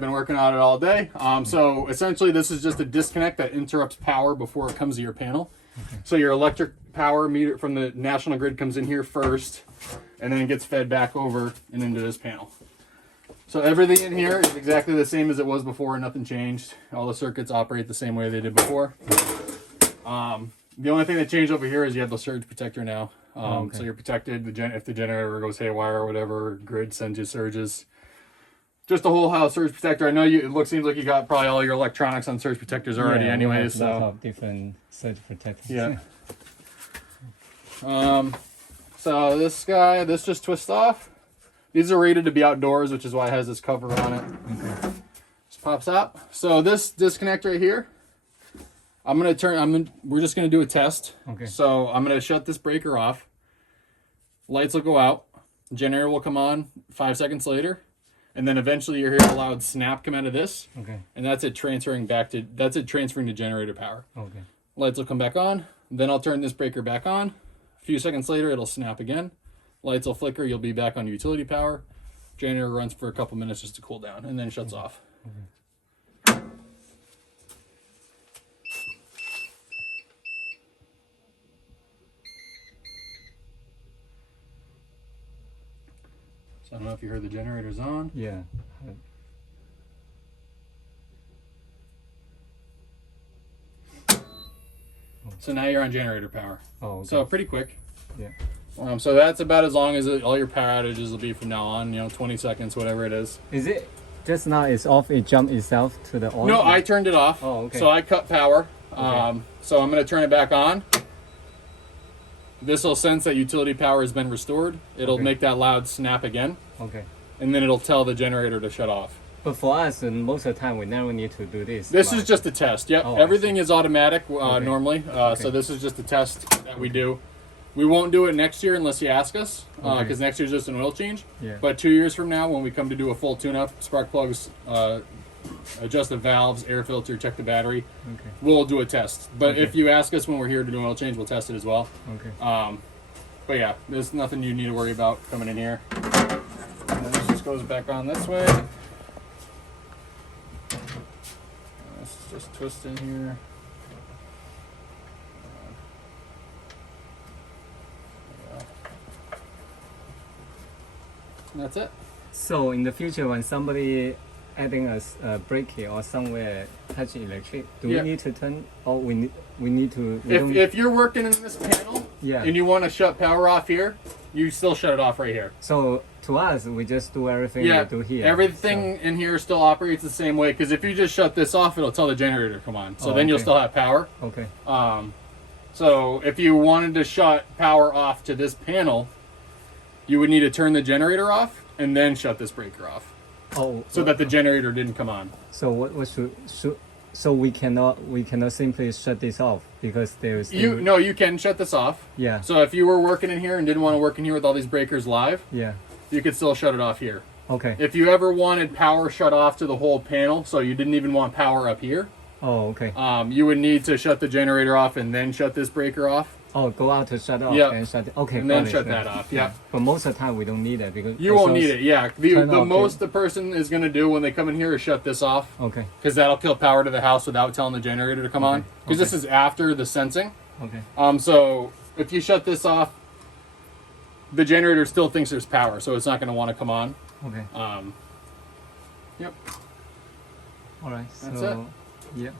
Been working on it all day. So essentially this is just a disconnect that interrupts power before it comes to your panel. Okay. So your electric power meter from the national grid comes in here first, and then it gets fed back over and into this panel. So everything in here is exactly the same as it was before. Nothing changed. All the circuits operate the same way they did before. The only thing that changed over here is you have the surge protector now. So you're protected. If the generator goes haywire or whatever, grid sends you surges. Just a whole house surge protector. I know seems like you got probably all your electronics on surge protectors already, anyway. So a lot of different surge protectors. Yeah. So this just twists off. These are rated to be outdoors, which is why it has this cover on it. Okay. Just pops out. So this disconnect right here, we're just gonna do a test. Okay. So I'm gonna shut this breaker off. Lights will go out. Generator will come on 5 seconds later. And then eventually you'll hear a loud snap come out of this. Okay. And that's it transferring to generator power. Okay. Lights will come back on. Then I'll turn this breaker back on. A few seconds later, it'll snap again. Lights will flicker. You'll be back on utility power. Generator runs for a couple minutes just to cool down and then shuts off. Okay. So I don't know if you heard the generator's on. Yeah. So now you're on generator power. Oh, okay. So pretty quick. Yeah. So that's about as long as all your power outages will be from now on. 20 seconds, whatever it is. Is it just now it's off? It jumped itself to the on? No, I turned it off. Oh, okay. So I cut power. Okay. So I'm going to turn it back on. This will sense that utility power has been restored. It'll make that loud snap again. Okay. And then it'll tell the generator to shut off. But for us, most of the time, we never need to do this. This is just a test. Yep. Oh, Everything is automatic normally. So this is just a test that we do. We won't do it next year unless you ask us, because next year's just an oil change. Yeah. But 2 years from now, when we come to do a full tune-up, spark plugs, adjust the valves, air filter, check the battery, we'll do a test. But if you ask us when we're here to do an oil change, we'll test it as well. Okay. But yeah, there's nothing you need to worry about coming in here. And then this just goes back on this way. Let's just twist in here. And that's it. So in the future, when somebody adding a breaker or somewhere touch electric, do we need to turn, or we need to? If you're working in this panel, and you want to shut power off here, you still shut it off right here. So to us, we just do everything we do here. Everything in here still operates the same way, because if you just shut this off, it'll tell the generator to come on. So then you'll still have power. Okay. So if you wanted to shut power off to this panel, you would need to turn the generator off and then shut this breaker off. Oh. So that the generator didn't come on. So what should so we cannot simply shut this off because there's you can shut this off. Yeah. So if you were working in here and didn't want to work in here with all these breakers live, you could still shut it off here. Okay. If you ever wanted power shut off to the whole panel, so you didn't even want power up here. Oh, okay. You would need to shut the generator off and then shut this breaker off. Oh, go out to shut off and shut it. Okay, and then shut that off. Yeah. But most of the time we don't need it because you won't need it. Yeah. The most the person is going to do when they come in here is shut this off. Okay. Because that'll kill power to the house without telling the generator to come on. Because this is after the sensing. Okay. So if you shut this off, the generator still thinks there's power, so it's not going to want to come on. Okay. Yep. All right. That's it. Yeah.